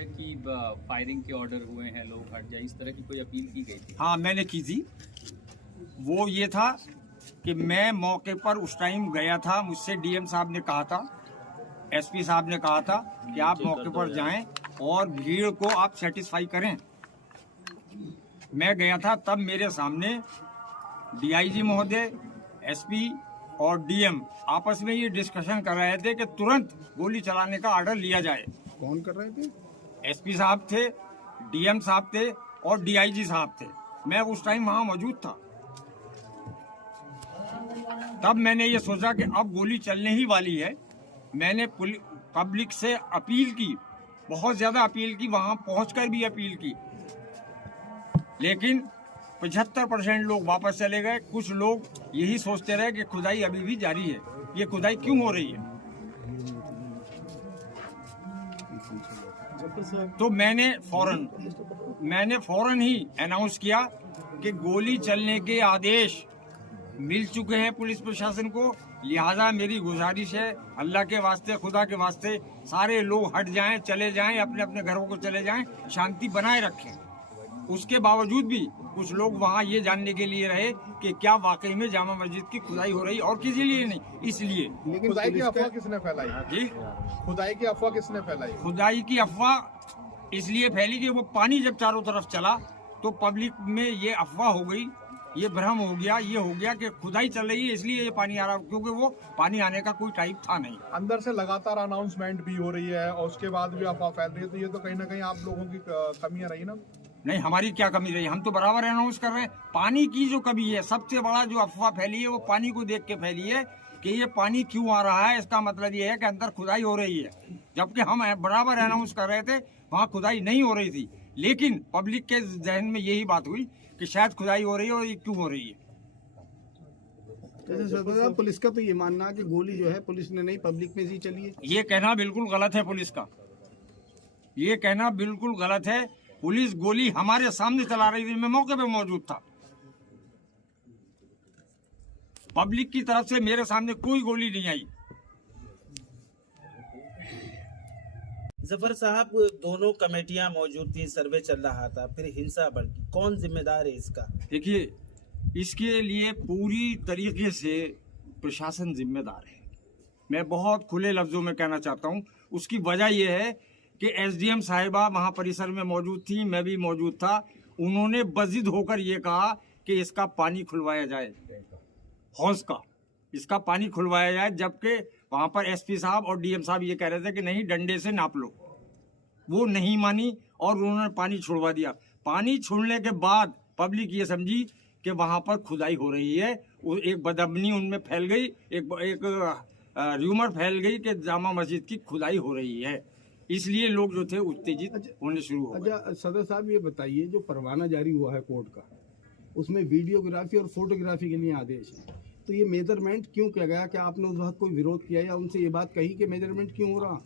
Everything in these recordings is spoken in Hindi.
है कि फायरिंग के ऑर्डर हुए हैं, लोग हट जाए, इस तरह की कोई अपील की गई थी? हाँ, मैंने की थी। वो ये था कि मैं मौके पर उस टाइम गया था, मुझसे डीएम साहब ने कहा था, एसपी साहब ने कहा था कि आप मौके पर जाएं और भीड़ को आप सेटिस्फाई करें। मैं गया था, तब मेरे सामने डीआईजी महोदय, एसपी और डीएम आपस में ये डिस्कशन कर रहे थे कि तुरंत गोली चलाने का ऑर्डर लिया जाए। कौन कर रहे थे? एसपी साहब थे, डीएम साहब थे और डीआईजी साहब थे। मैं उस टाइम वहां मौजूद था। तब मैंने ये सोचा कि अब गोली चलने ही वाली है। मैंने पब्लिक से अपील की, बहुत ज्यादा अपील की, वहां पहुंचकर भी अपील की, लेकिन 75% लोग वापस चले गए। कुछ लोग यही सोचते रहे कि खुदाई अभी भी जारी है। ये खुदाई क्यों हो रही है? तो मैंने फौरन ही अनाउंस किया कि गोली चलने के आदेश मिल चुके हैं पुलिस प्रशासन को। लिहाजा मेरी गुजारिश है, अल्लाह के वास्ते, खुदा के वास्ते, सारे लोग हट जाएं, चले जाएं, अपने अपने घरों को चले जाएं, शांति बनाए रखें। उसके बावजूद भी कुछ लोग वहां ये जानने के लिए रहे कि क्या वाकई में जामा मस्जिद की खुदाई हो रही, और किसी लिए नहीं, इसलिए। लेकिन खुदाई की अफवाह किसने फैलाई? जी, खुदाई की अफवाह किसने फैलाई? खुदाई की अफवाह इसलिए फैली कि वो पानी जब चारों तरफ चला तो पब्लिक में ये अफवाह हो गई, ये भ्रम हो गया, ये हो गया कि खुदाई चल रही है इसलिए ये पानी आ रहा, क्योंकि वो पानी आने का कोई टाइप था नहीं। अंदर से लगातार अनाउंसमेंट भी हो रही है और उसके बाद भी अफवाह फैल रही है, तो ये तो कहीं ना कहीं आप लोगों की कमियां रही ना? नहीं, हमारी क्या कमी रही? हम तो बराबर अनाउंस कर रहे हैं। पानी की जो कमी है, सबसे बड़ा जो अफवाह फैली है वो पानी को देख के फैली है कि ये पानी क्यों आ रहा है। इसका मतलब ये है कि अंदर खुदाई हो रही है, जबकि हम बराबर अनाउंस कर रहे थे वहाँ खुदाई नहीं हो रही थी। लेकिन पब्लिक के जहन में यही बात हुई कि शायद खुदाई हो रही है, और ये क्यों हो रही है। पुलिस का तो ये मानना है कि गोली जो है पुलिस ने नहीं, पब्लिक में ही चली है। ये कहना बिल्कुल गलत है पुलिस का, ये कहना बिल्कुल गलत है। पुलिस गोली हमारे सामने चला रही थी, मैं मौके पे मौजूद था। पब्लिक की तरफ से मेरे सामने कोई गोली नहीं आई। जफर साहब, दोनों कमेटियां मौजूद थी, सर्वे चल रहा था, फिर हिंसा भड़की, कौन जिम्मेदार है इसका? देखिए, इसके लिए पूरी तरीके से प्रशासन जिम्मेदार है। मैं बहुत खुले लफ्जों में कहना चाहता हूं। उसकी वजह यह है कि एसडीएम साहिबा वहां परिसर में मौजूद थी, मैं भी मौजूद था। उन्होंने बजिद होकर ये कहा कि इसका पानी खुलवाया जाए, हौज का इसका पानी खुलवाया जाए, जबकि वहां पर एसपी साहब और डीएम साहब ये कह रहे थे कि नहीं, डंडे से नाप लो। वो नहीं मानी और उन्होंने पानी छुड़वा दिया। पानी छोड़ने के बाद पब्लिक ये समझी कि वहां पर खुदाई हो रही है। एक बदअमनी उनमें फैल गई, एक र्यूमर फैल गई कि जामा मस्जिद की खुदाई हो रही है, इसलिए लोग जो थे उत्तेजित होने शुरू हो गए। अच्छा सदर साहब, ये बताइए, जो परवाना जारी हुआ है कोर्ट का, उसमें वीडियोग्राफी और फोटोग्राफी के लिए आदेश है, तो ये मेजरमेंट क्यों किया गया? क्या आपने उस वक्त कोई विरोध किया या उनसे ये बात कही कि मेजरमेंट क्यों हो रहा?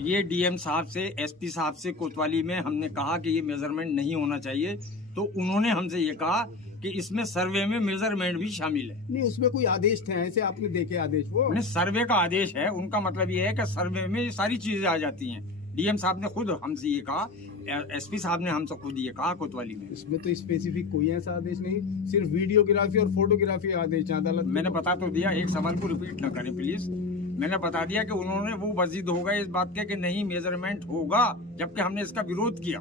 ये डीएम साहब से, एसपी साहब से कोतवाली में हमने कहा कि ये मेजरमेंट नहीं होना चाहिए, तो उन्होंने हमसे ये कहा कि इसमें सर्वे में मेजरमेंट भी शामिल है। नहीं, उसमें कोई आदेश थे ऐसे? आपने देखे आदेश? वो नहीं, सर्वे का आदेश है। उनका मतलब ये है कि सर्वे में ये सारी चीजें आ जाती हैं। डीएम साहब ने खुद हमसे ये कहा, एसपी साहब ने हमसे खुद ये कहा कोतवाली में। इसमें तो स्पेसिफिक कोई ऐसा आदेश नहीं, सिर्फ वीडियोग्राफी और फोटोग्राफी आदेश अदालत। मैंने बता तो दिया, एक सवाल को रिपीट न करें प्लीज। मैंने बता दिया कि उन्होंने वो वजीद हो गए इस बात के कि नहीं मेजरमेंट होगा, जबकि हमने इसका विरोध किया।